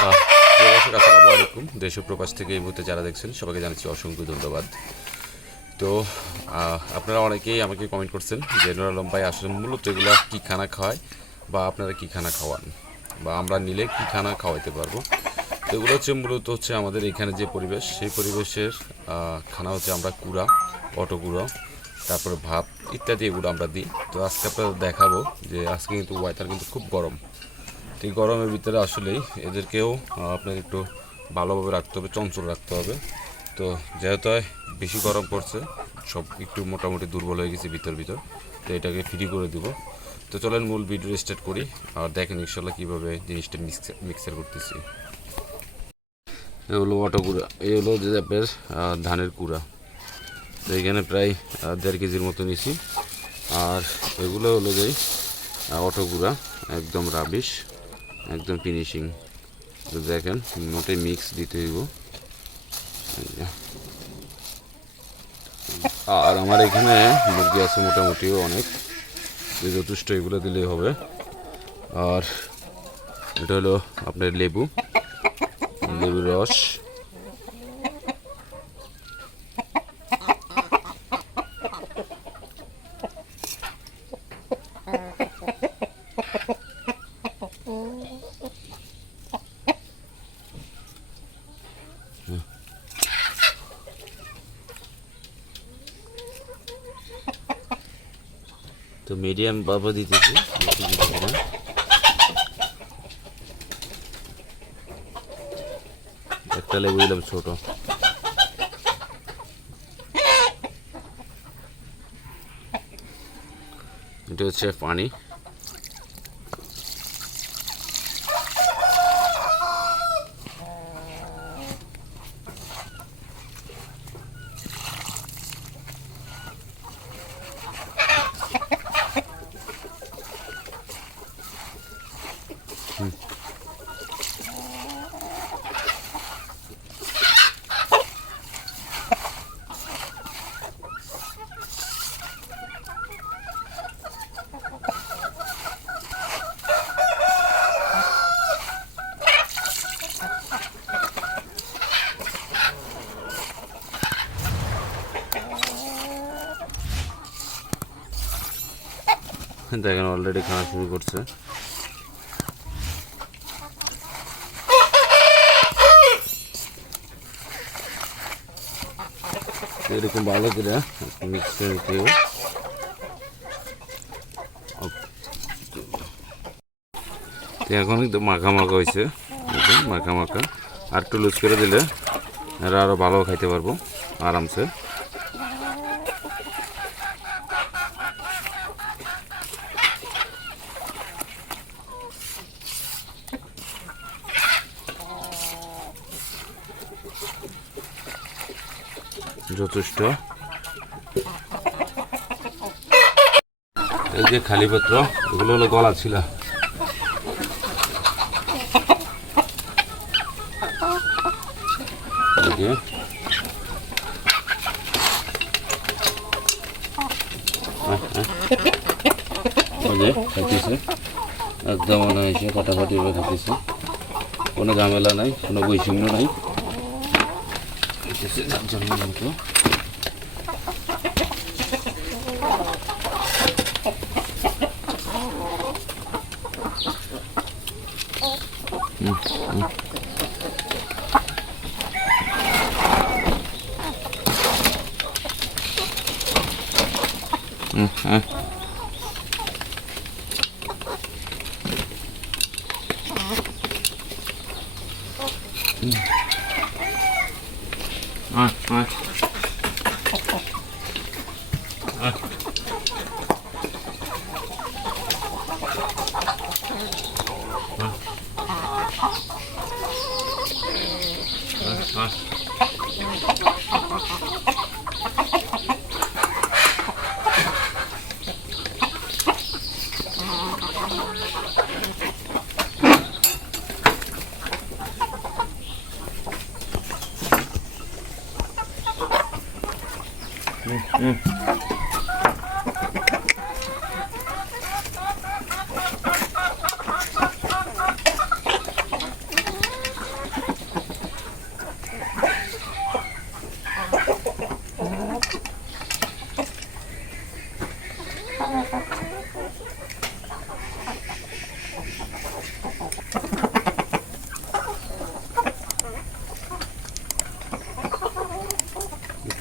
দর্শক, আসসালামু আলাইকুম। দেশ প্রবাস থেকে এই মুহূর্তে যারা দেখছেন, সবাইকে জানাচ্ছি অসংখ্য ধন্যবাদ। তো আপনারা অনেকেই আমাকে কমেন্ট করছেন যে নুর ভাই, আসলে মূলত এগুলো কী খানা খাওয়ায় বা আপনারা কী খানা খাওয়ান? বা আমরা নিলে কী খানা খাওয়াইতে পারব? তো এগুলো হচ্ছে মূলত হচ্ছে আমাদের এখানে যে পরিবেশ, সেই পরিবেশের খানা হচ্ছে আমরা কুড়া, অটো কুড়ো, তারপরে ভাত ইত্যাদি এগুলো আমরা দিই। তো আজকে আপনারা দেখাবো যে, আজকে কিন্তু ওয়েদার কিন্তু খুব গরম। এই গরমের ভিতরে আসলেই এদেরকেও আপনাকে একটু ভালোভাবে রাখতে হবে, চঞ্চল রাখতে হবে। তো যেহেতু বেশি গরম পড়ছে, সব একটু মোটামুটি দুর্বল হয়ে গেছে ভিতর ভিতর, তো এটাকে ফ্রি করে দিব। তো চলেন মূল ভিডিও স্টার্ট করি, আর দেখেন ইনশাল্লাহ কীভাবে জিনিসটা মিক্সার মিক্সার করতেছি। এ হলো অটো কুড়া এই হলো যে আপনার ধানের কুড়া তো এখানে প্রায় দেড় কেজির মতো নিছি আর এগুলো হলো যে অটো গুঁড়া, একদম রাবিশ একদম ফিনিশিং দেখেন, মোটে মিক্স দিতে হইব। আর আমার এখানে মুরগি আছে মোটামুটি অনেক। যথেষ্ট এগুলো দিলেই হবে। আর এটা হলো আপনার লেবু। লেবুর রস। তো মিডিয়াম বাবা দিতেছি একটা লেবু দিলাম ছোট। এটা হচ্ছে পানি। দেখেন অলরেডি খাওয়া শুরু করছে। এরকম ভালো করে মিক্স করে নিতে হবে। তো এখন একটু মাখা মাখা হয়েছে। মাখা মাখা আর একটু লুজ করে দিলে এরা আরও ভালো খাইতে পারব, আরামসে। যথেষ্ট এই যে খালি পত্র এগুলো হলো গলা ছিল একদম মনে হয়েছে করে খাইতেছে কোনো ঝামেলা নাই কোনো বৈষম্য নাই 嗯嗯嗯嗯嗯好 응, 응.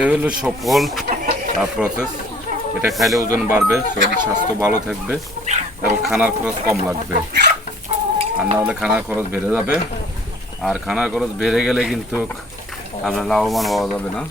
এ হলো সফল প্রসেস এটা খাইলে ওজন বাড়বে, শরীর স্বাস্থ্য ভালো থাকবে এবং খানার খরচ কম লাগবে। আর না হলে খানার খরচ বেড়ে যাবে। আর খানার খরচ বেড়ে গেলে কিন্তু আপনার লাভবান হওয়া যাবে না।